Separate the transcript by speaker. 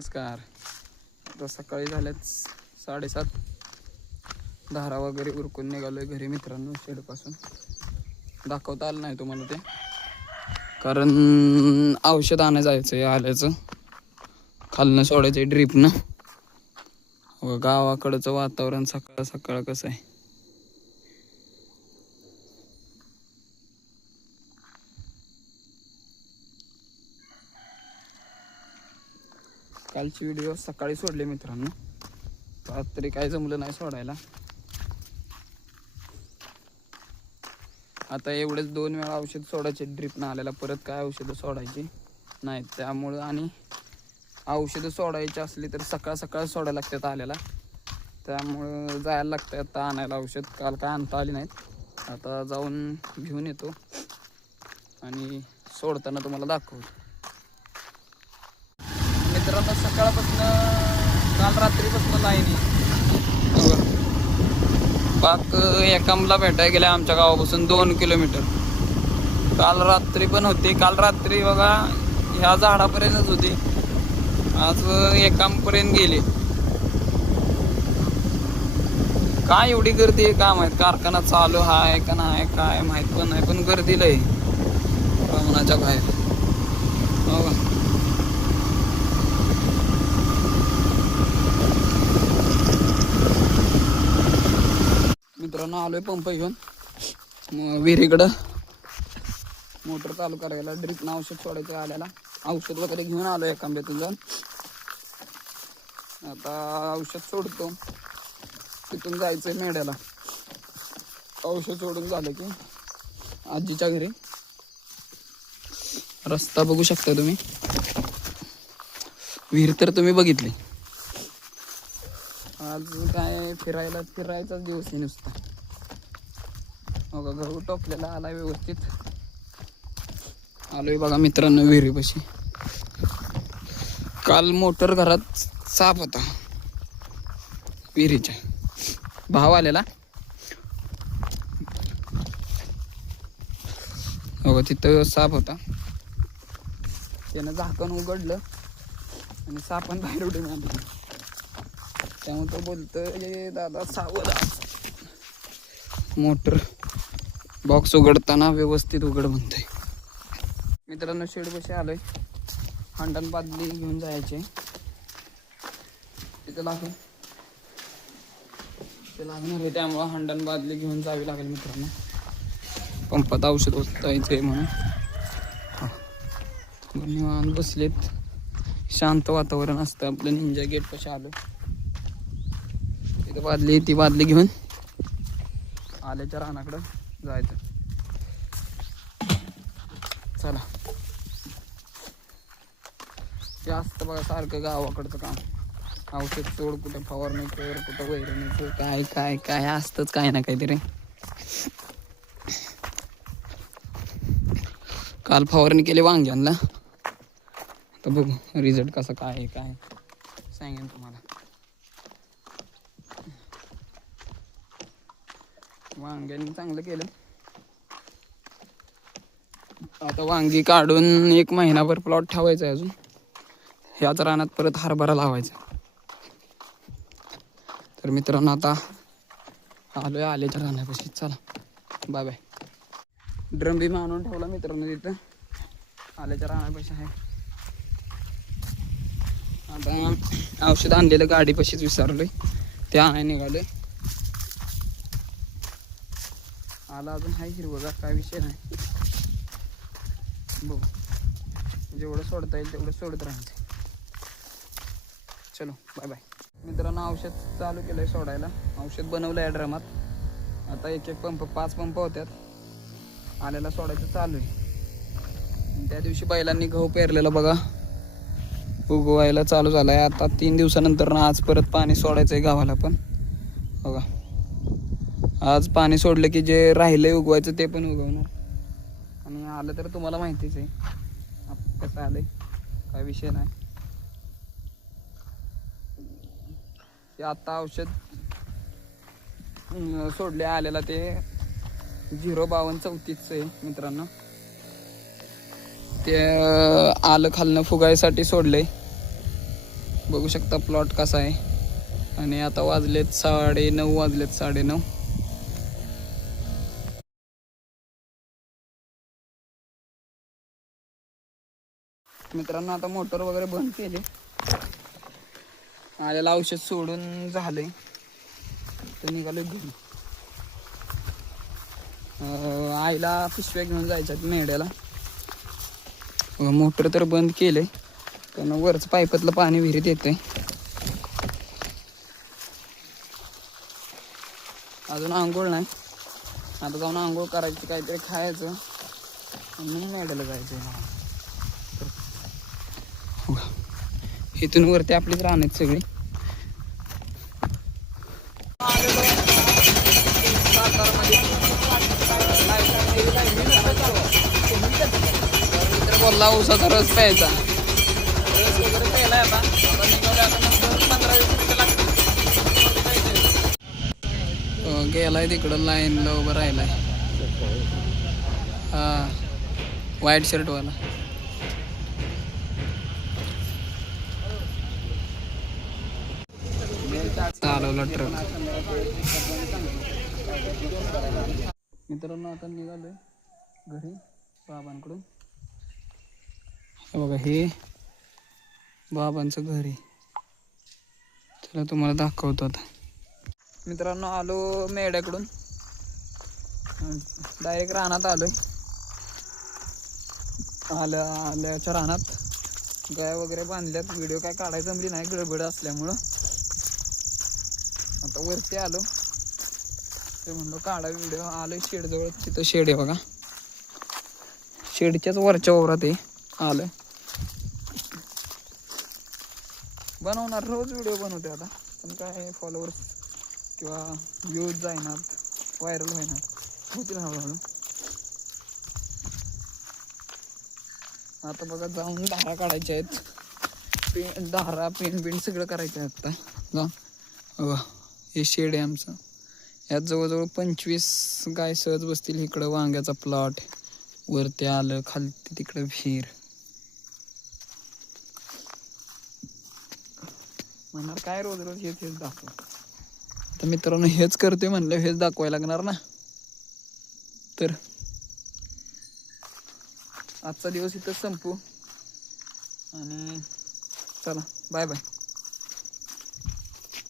Speaker 1: नमस्कार. आता सकाळी झाल्याच साडेसात. धारा वगैरे उरकून निघालो आहे घरी मित्रांनो शेडपासून. दाखवता आलं नाही तुम्हाला ते. कारण औषध आणा जायचं आहे आल्याचं. खालनं सोडायचं आहे हो, ड्रीपनं व गावाकडचं वातावरण सकाळ सकाळ कसं आहे? कालची व्हिडिओ सकाळी सोडले मित्रांनो. तरी काय जमलं नाही सोडायला. आता एवढेच दोन वेळा औषध सोडायचे ड्रिपनं आलेला परत काय औषधं सोडायची? नाहीत त्यामुळं आणि औषधं सोडायची असली तर सकाळ सकाळ सोडायला लागतात आल्याला त्यामुळं जायला लागतं आता आणायला औषध. काल काय आणता आली नाहीत. आता जाऊन घेऊन येतो. आणि सोडताना तुम्हाला दाखवतो. मित्रांनो सकाळपासून काल रात्रीपासून लाईनी पाक एकामला भेटायला गेल्या आमच्या गावापासून दोन किलोमीटर. काल रात्री पण होती. काल रात्री बघा ह्या झाडापर्यंतच होती. आज एकामपर्यंत गेली. काय एवढी गर्दी आहे? का माहीत? कारखाना चालू आहे का नाही? काय माहीत पण नाही. पण गर्दी लय प्रमाणाच्या बाहेर हो का मित्रांनो आलोय पंप घेऊन. मग विहिरीकडं. मोटर चालू करायला ड्रिपनं औषध सोडायचं आल्याला. औषध वगैरे घेऊन आलो आहे कांब्यातून जाऊन. आता औषध सोडतो. तिथून जायचंय मेढ्याला. औषध सोडून झालं की आजीच्या घरी. रस्ता बघू शकता तुम्ही. विहीर तर तुम्ही बघितली. आज काय फिरायला फिरायचाच दिवस आहे नुसता. हो का गहू आला व्यवस्थित. आलोय बघा मित्रांनो विहिरीपाशी. काल मोटर घरात साफ होता. विहिरीच्या. भाव आलेला. बघा तिथं साप होता. त्यानं झाकण उघडलं आणि सापण बाहेर उडून आलं त्यामुळे तो बोलतोय दादा सावध मोटर बॉक्स उघडताना व्यवस्थित उघड म्हणतोय. मित्रांनो शेड बशी आलोय. हंडन बादली घेऊन जायचे. तिथे लागेल. ते लागणार आहे त्यामुळं हंडन बादली घेऊन जावी लागेल मित्रांनो. पंपात औषध ओतायचंय म्हणून. हा. निवांत बसलेत. शांत वातावरण असतं आपलं. निंजा गेट कशा आलो तिथं बादली ती बादली घेऊन. आल्याच्या रानाकडं. जायचं. चला. ते असतं बघा सारखं गावाकडचं काम. औषध चोड कुठं फवारणी कर कुठं वैरणी कर काय काय काय असतंच काय ना काहीतरी. काल फवारणी केली वांग्यांना. तर बघू रिझल्ट कसा काय आहे काय? सांगेन तुम्हाला. वांग्यांनी चांगलं केलं. आता वांगी काढून एक महिनाभर प्लॉट ठेवायचा आहे अजून. ह्याच रानात परत हरभरा लावायचा. तर मित्रांनो आता आलोय आल्याच्या राहण्यापाशी चला बाय बाय ड्रम बी आणून ठेवला मित्रांनो तिथं आल्याच्या राहण्यापाशी आहे. आता औषध आणलेलं गाडीपाशीच विसरलोय. ते आणाय निघालोय. आला अजून हाय हिरवगार काय विषय नाही. बघू. जेवढं सोडता येईल तेवढं सोडत राहायचं चलो बाय बाय मित्रांनो औषध चालू केलंय सोडायला. औषध बनवलं आहे ड्रमात. आता एक एक पंप पाच पंप होत्यात. आल्याला सोडायचं चालू आहे. त्या दिवशी बैलांनी गहू पेरलेला बघा. उगवायला चालू झालाय. आता तीन दिवसानंतर ना आज परत पाणी सोडायचं आहे गावाला पण. बघा. आज पाणी सोडलं की जे राहिलंय उगवायचं ते पण उगवणार. आणि आलं तर तुम्हाला माहितीच आहे. कसं आलंय? काय विषय नाही. ते आता औषध सोडले आलेला ते झिरो बावन्न चौतीसचं आहे मित्रांनो. ते आलं खालनं फुगायसाठी सोडलंय. बघू शकता प्लॉट कसा आहे. आणि आता वाजलेत साडे नऊ वाजलेत साडे नऊ मित्रांनो आता मोटर वगैरे बंद केले. आलेलं औषध सोडून झालंय. तर निघालो घरी. आईला पिशव्या घेऊन जायच्यात मेढ्याला. मोटर तर बंद केले पण वरच पायपातलं पाणी विहिरीत येतंय. अजून आंघोळ नाही. आता जाऊन आंघोळ करायची काहीतरी खायचं. आणि मग मेढ्याला जायचं हो. इथून वरती आपलीच राहण्यात सगळी. बोलला उसाचा रस प्यायचा. रस वगैरे प्यायलाय आता पंधरा वीस मिनिटं गेलाय तिकडं लाईनला उभं राहिलाय. हा व्हाईट शर्टवाला चालवला ट्रक. मित्रांनो आता निघालोय घरी बाबांकडून. हे बघा हे बाबांचं घर आहे. चला तुम्हाला दाखवतो आता. मित्रांनो आलो मेड्याकडून डायरेक्ट रानात आलोय. आल्या आल्याच्या रानात. गाय वगैरे बांधल्यात. व्हिडिओ काय काढायचं जमली म्हणजे नाही गडबड असल्यामुळं. आता वरती आलो. ते म्हणलो काढा व्हिडिओ आलोय शेडजवळ. तिथं शेड आहे बघा. शेडच्याच वरच्या ओवरात आहे. आलं बनवणार. रोज व्हिडिओ बनवते आता. पण काय फॉलोअर्स किंवा व्ह्यूज जाईनात. व्हायरल होईनात. होतील हळूहळू आता बघा जाऊन धारा काढायच्या आहेत. पेन धारा पेन बिन सगळं करायचं आहे आता. जाऊन बघा. हे शेड आहे आमचं. यात जवळजवळ पंचवीस गाय सहज बसतील इकडं वांग्याचा प्लॉट. वरती आलं खाली तिकडं विहीर. म्हणणार काय रोज रोज हेच हेच दाखव. तर मित्रांनो हेच करतोय म्हणलं हेच दाखवायला लागणार ना? तर. आजचा दिवस इथं संपू. आणि चला बाय बाय